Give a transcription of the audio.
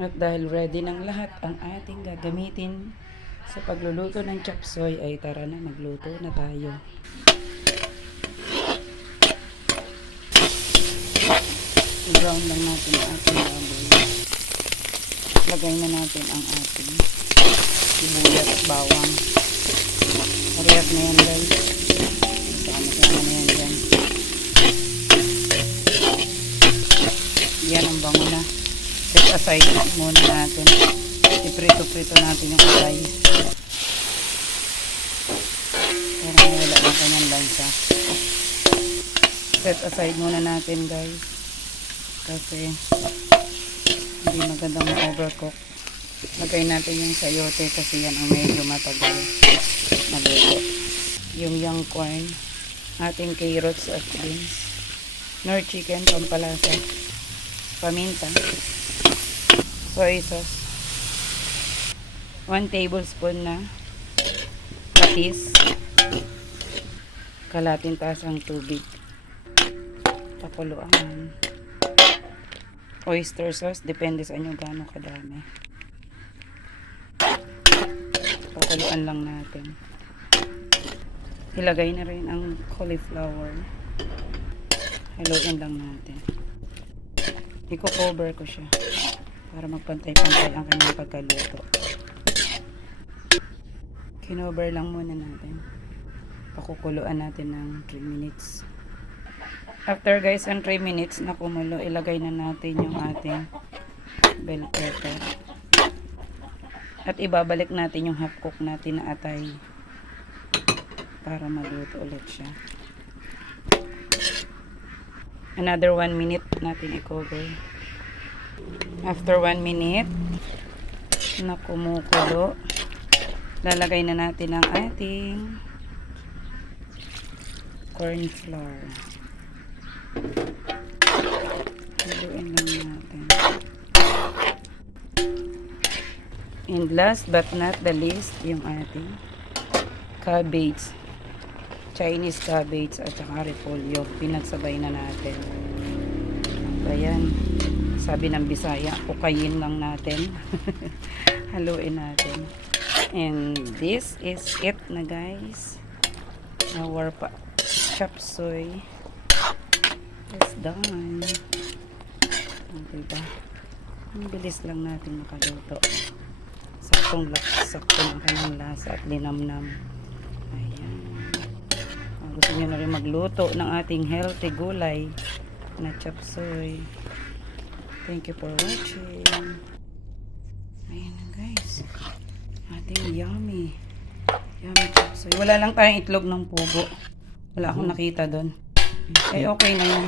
At dahil ready ng lahat ang ating gagamitin sa pagluluto ng chop suey, ay tara na, magluto na tayo. I-brown lang natin ang ating baboy. Lagay na natin ang ating sibuyas at bawang. Parehas na yan, guys. Sama-sama na yan dyan. Yan ang bango na. Set aside muna natin. Iprito-prito natin yung atay. Para wala ng kanyang lansa. Set aside muna natin, guys. Kasi hindi magandang ma-overcook. Lagay natin yung sayote kasi yan ang medyo matagal maluto. Yung young corn, ating carrots at beans, nor chicken, pampalasa, paminta, soy sauce, 1 tablespoon na patis, kalating tasang tubig, pakuluan, oyster sauce, depende sa inyo gaano kadami. Pakuluan lang natin. Ilagay na rin ang cauliflower. Haluin lang natin. I-cover ko siya para magpantay-pantay ang kanyang pagkaluto. Kinover lang muna natin. Pakukuluan natin ng 3 minutes. After guys, ang 3 minutes na kumulo, ilagay na natin yung ating bell pepper. At ibabalik natin yung half cook natin na atay para maluto ulit siya. Another 1 minute natin i-cover. After 1 minute na kumukulo, lalagay na natin ang ating corn flour. Haluin lang natin. And last but not the least, yung ating cabbage. Chinese cabbage at saka repolyo. Pinagsabay na natin. Ayan. Sabi ng Bisaya, pukayin lang natin. Haluin natin. And this is it na guys. Our chop suey is done. Diba? Ang bilis lang natin makaluto. Saktong ang kanyang lasa at linamnam. Ayan. Gusto nyo na rin magluto ng ating healthy gulay na chop suey. Thank you for watching. Ayan na guys. Ating yummy chop suey. Wala lang tayong itlog ng pugo. Wala akong nakita doon. Eh okay na yan.